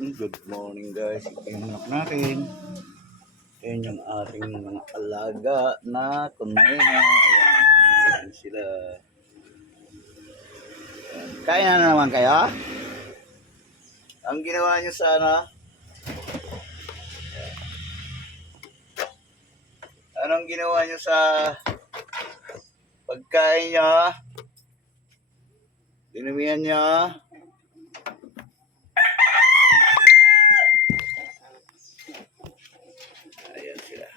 Good morning guys. Ito yung anak natin. Ayan yung ating mga alaga na kuneha. Ayan. Sila. Ayan. Kain na naman kayo? Ang ginawa nyo sana, anong ginawa nyo sa pagkain nyo? Dinumihan nyo? Ayan sila.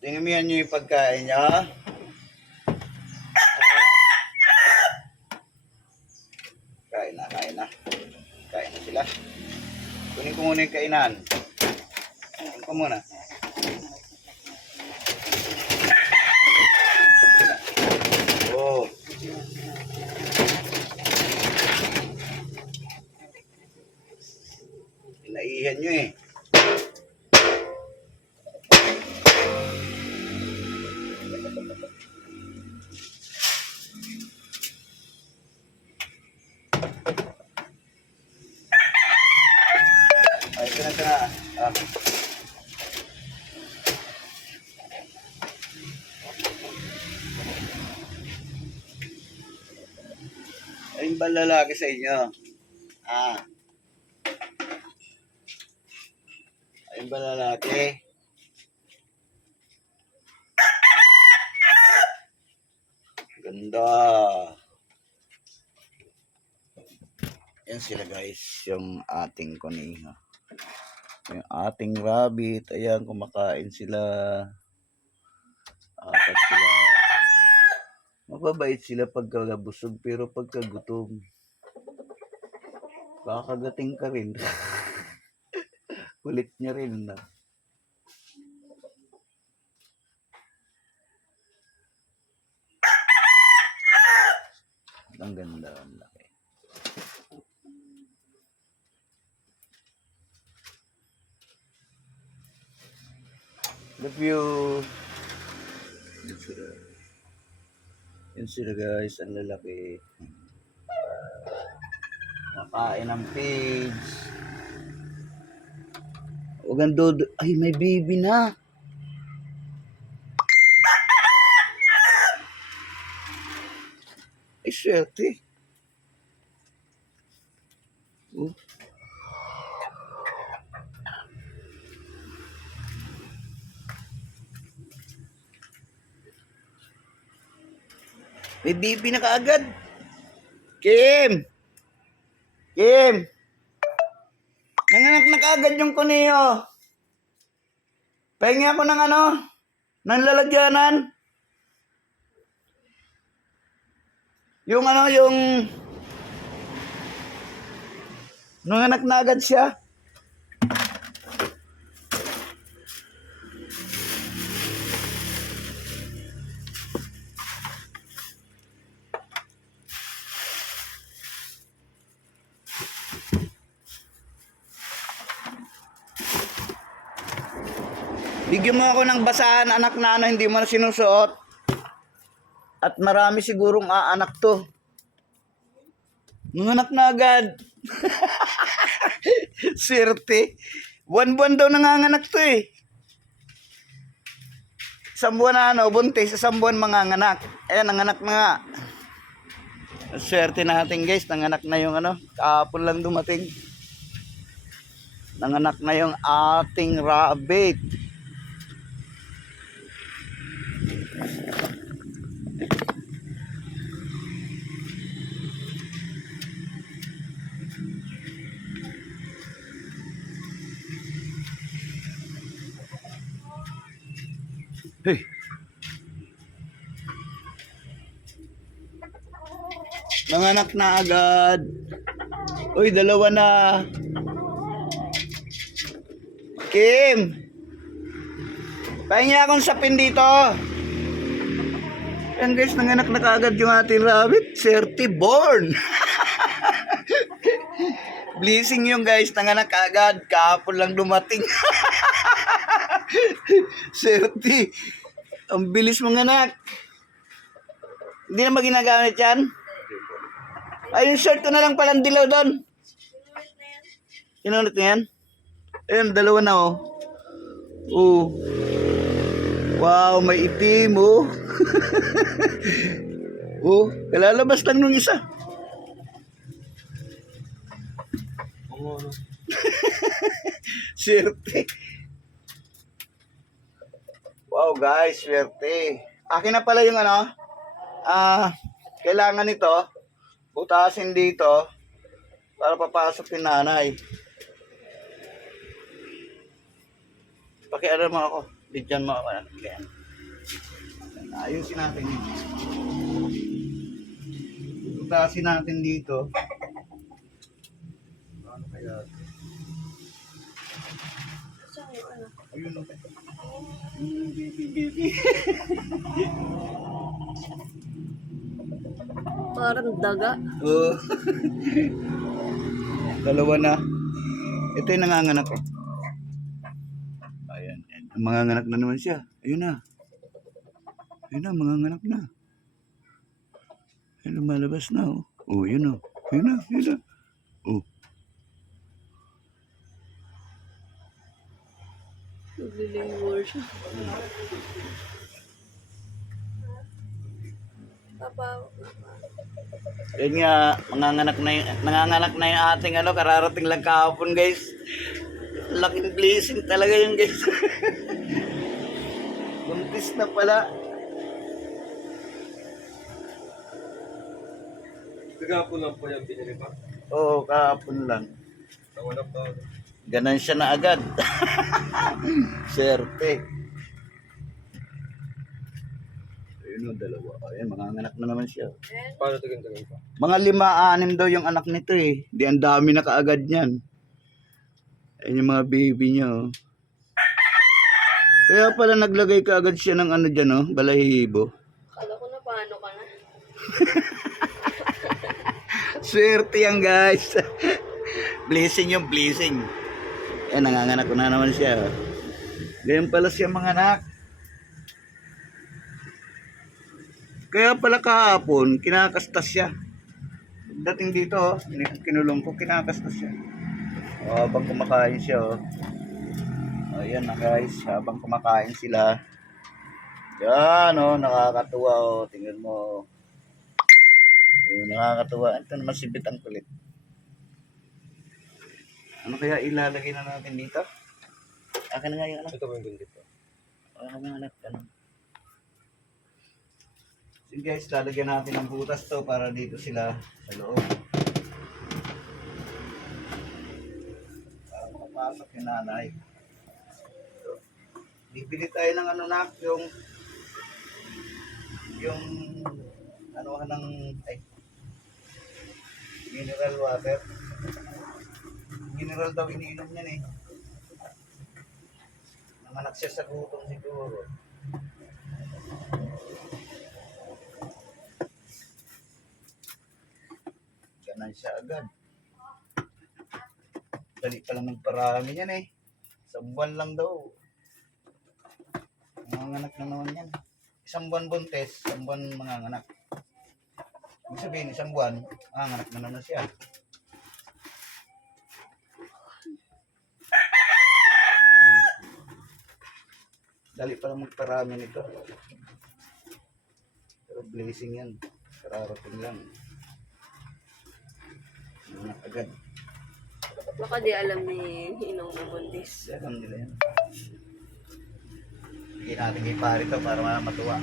Dinumihan nyo yung pagkain nyo? Kain na, kain na. Kain na sila. Kunin ko muna yung kainan. Kunin ko muna. Ba lalaki sa inyo? Ah. Ayun ba lalaki? Ganda. Yan sila guys, yung ating kuniha. Yung ating rabbit, ayan, kumakain sila. Apat sila. Mababait sila pagka busog, pero pagka gutom, kakagating ka rin. Kulit niya rin na. Ang ganda, ang laki. Love you. Yan sila. Guys, ang lalaki. Makain ng pigs. Huwag ang dodo. Ay, may baby na. Ay, swerte. Oh. May baby na kaagad. Kim! Kim! Nanganak na kaagad yung kuneho. Pahingi ako ng ano? Ng lalagyanan. Yung ano, yung... Nanganak na agad siya. Bigyan mo ako ng basahan anak na ano, hindi mo na sinusuot. At marami sigurong aanak to. Nanganak na agad. Swerte. Buwan-buwan daw nanganganak to eh. Isang buwan na ano, buntis, isang buwan manganganak. Ayan, nanganak na nga. Swerte natin guys, nanganak na yung ano, kahapon lang dumating. Nanganak na yung ating rabbit. Hey. Nanganak na agad. Uy, dalawa na. Kim! Pahingi akong sapin dito. Yan guys, nanganak na kaagad yung ating rabbit. 30 born. Blessing yung guys, nanganak agad. Kahapon lang dumating. 30. Ang bilis mong anak. Hindi na ba ginagamit yan? Ay, yung short ko na lang palang dilaw doon. Sinulit na yan? Ayun, dalawa na oh. Oo. Wow, may itim oh. oh, kalalabas lang nung isa. Swerte. Wow guys, swerte. Akin na pala yung ano, ah, kailangan nito, butasin dito, para papasok yung nanay. Pakialam mo ako, bigyan mo ako. Yan. Ayusin natin. Butasin natin dito. Ano kaya? Ayun okay. Parang daga. Oo. Dalawa na. Ito yung nanganganak ko. Ayan. ayan. Manganganak na naman siya. Ayun na. Ayun na, manganganak na. Ayun, lumalabas na. Oh, oh yun na. Yun na, yun na. Oh. Naglilingwar siya. Papa, Yun nga, manganganak na yung, nanganganak na yung ating ano, kararating lang kahapon guys. Laking blessing talaga yun guys. Buntis na pala. Kagapon lang po yung binili pa. Oo, kahapon lang. Nawanak pa. Ganan siya na agad. Serte. Ayun o, dalawa. Ayun, manganganak na naman siya. Paano tagal-tagal pa? Mga lima, anim daw yung anak nito eh. Di ang dami na kaagad niyan. Ayun yung mga baby niya oh. Kaya pala naglagay kaagad siya ng ano dyan oh, balahibo. kala ko na paano ka na. Swerte yan guys. blessing yung blessing. Ayan, nanganganak na naman siya. oh. Ganyan pala siya mga anak. Kaya pala kahapon, kinakastas siya. Dating dito, oh, kinulong ko, kinakastas siya. Oh, habang kumakain siya, oh. Oh, yan na guys, habang kumakain sila. Yan, oh, nakakatuwa, oh. Tingnan mo. Ayun, nakakatuwa. Ito naman si Bitang kulit. Ano kaya ilalagay na natin dito? Akin na nga yung anak. Ito po yung pa. Akin na nga anak. Ano? Sige guys, lalagyan natin ng butas to para dito sila sa loob. Para papasok yung nanay. So, bibili tayo ng ano nak, yung yung ano ng ay mineral water. Mineral daw iniinom niyan eh. Nanganak siya sa gutom siguro. Ganan siya agad. Dali pa lang magparami yan eh. Isang buwan lang daw. Manganganak na naman yan. Isang buwan buntes, isang buwan manganganak. Ibig sabihin, isang buwan, manganganak na naman siya. Dali pa lang magparami nito. Pero blessing yan. Kararating lang. Anak agad. Baka di alam ni Inong na buntis. Alam nila yan. Bigyan natin pare to para ma- matuwa.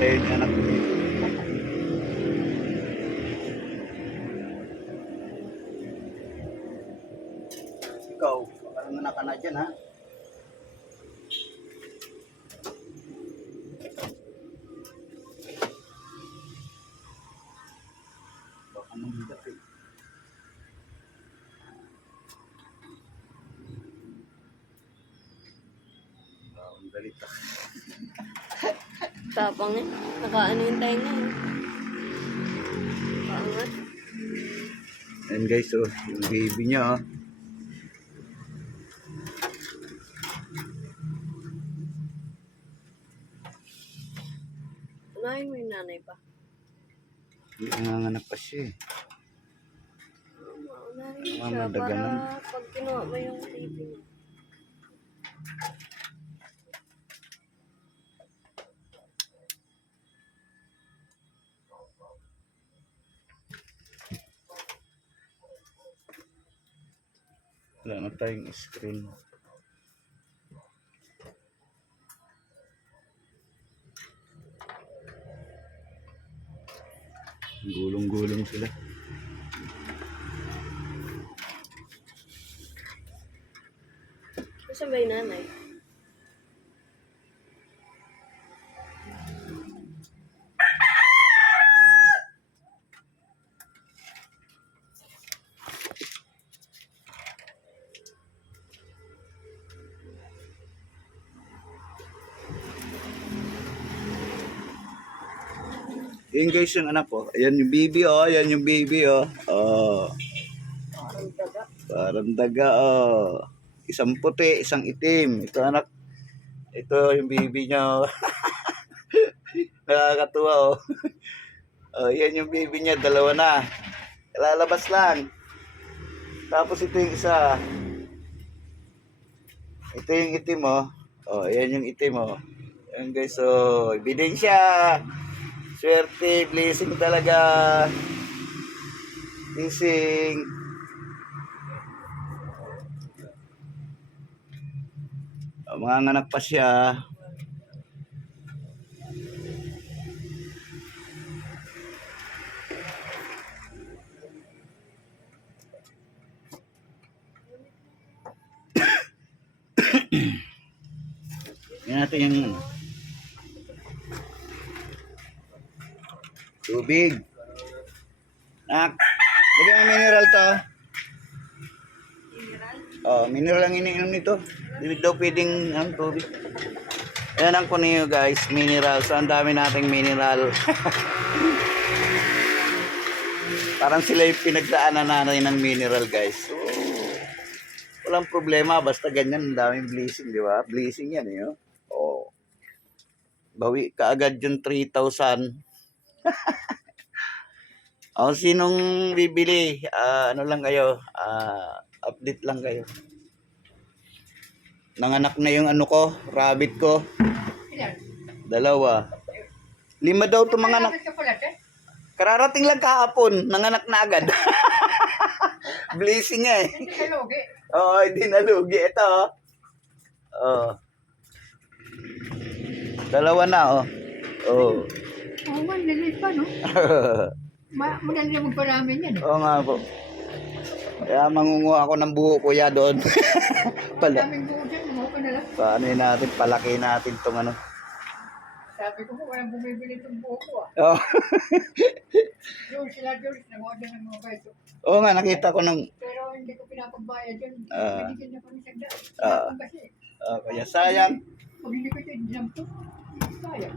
Nabantayan niya dito. Ikaw, baka naman ka na dyan ha. Dalito. Tapang eh. Nakaano yung tayo na eh. Paangat. Ayan guys, oh, yung baby niya, oh. Unahin mo yung nanay pa. Hindi nanganganak pa siya, eh. Unahin mo siya para pag kinuha mo yung baby niya. Tayong screen. Gulong-gulong sila. Saan ba yung nanay? Yan guys yung anak ko. Ayan yung baby oh. Ayan yung baby oh. Oh. Parang daga oh. Isang puti, isang itim. Ito anak. Ito yung baby niya oh. Nakakatuwa oh. oh. Yan yung baby niya. Dalawa na. Lalabas lang. Tapos ito yung isa. Ito yung itim oh. Oh, ayan yung itim oh. Ayan guys, oh, ebidensya. Swerte, blessing talaga. Blessing. Oh, mga anak pa siya. Yan natin yung ano. Tubig. Nak, lagyan mo mineral to. Oh, mineral ang iniinom nito. Hindi daw pwedeng ang tubig. Ayan ang kunin nyo guys, mineral. So, ang dami nating mineral. Parang sila yung pinagdaanan natin ng mineral guys. So, walang problema. Basta ganyan, ang daming blessing, di ba? Blessing yan, eh. Oh. Bawi ka agad yung 3,000. O, sinong bibili? Ah, ano lang kayo? Ah, update lang kayo. Nanganak na yung ano ko, rabbit ko. Dalawa. Lima daw to mga anak. Kararating lang kahapon, nanganak na agad. Blessing eh. Oo, hindi nalugi. Ito oh. Oh. Dalawa na oh. Oh. Oo nga, lilit pa, no? Ma madali na magparami yan. eh. Oo nga po. Kaya mangunguha ako ng buho kuya doon. Pala. Daming buo dyan, mga pa na lang. Paano yun natin, palaki natin tong ano. Sabi ko po, walang bumibili itong buo ko, ah. Oo George, sila George, nag-order ng mga baito. Oo nga, nakita ko ng... Pero hindi ko pinapagbayad yun. Ah. Binigyan na kami sa daan. Ah. kasi, ah, kaya sayang. pag hindi ko ito inampo, sayang.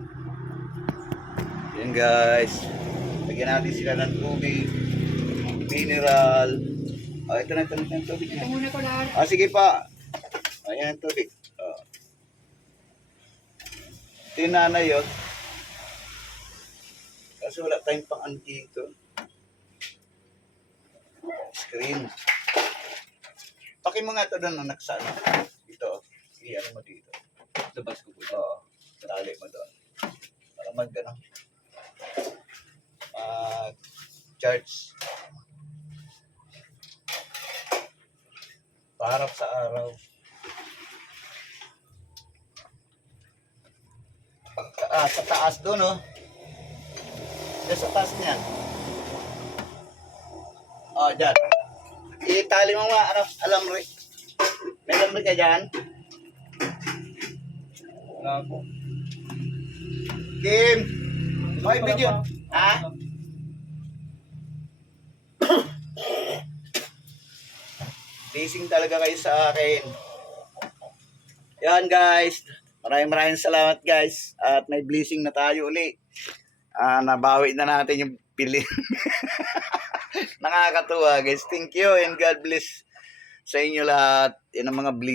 Yan guys. Lagyan natin sila ng tubig. Mineral. Ah, ito na, ito na, ito na tubig Ito muna ko lahat. Ah, sige pa. Ayan tubig. Ah. Ito yung nanay yun. Kasi wala tayong pang ano dito. Screen. Paki mo nga ito doon anak sa ano. Dito. Iyan mo dito. Labas ko po. Oo. Tali mo doon. Para mag ano. Mag charge. Parap sa araw. Ah, sa taas doon, oh. Diyan sa taas niyan. Oh, dyan. Itali mo nga, ano, alamri. May alamri ka dyan? Wala po. Kim! Okay, video. Ha? Blessing talaga kayo sa akin. Yan guys. Maraming maraming salamat guys. At may blessing na tayo uli. Ah, nabawi na natin yung pili. Nakakatuwa guys. Thank you and God bless sa inyo lahat. Yan ang mga blessing.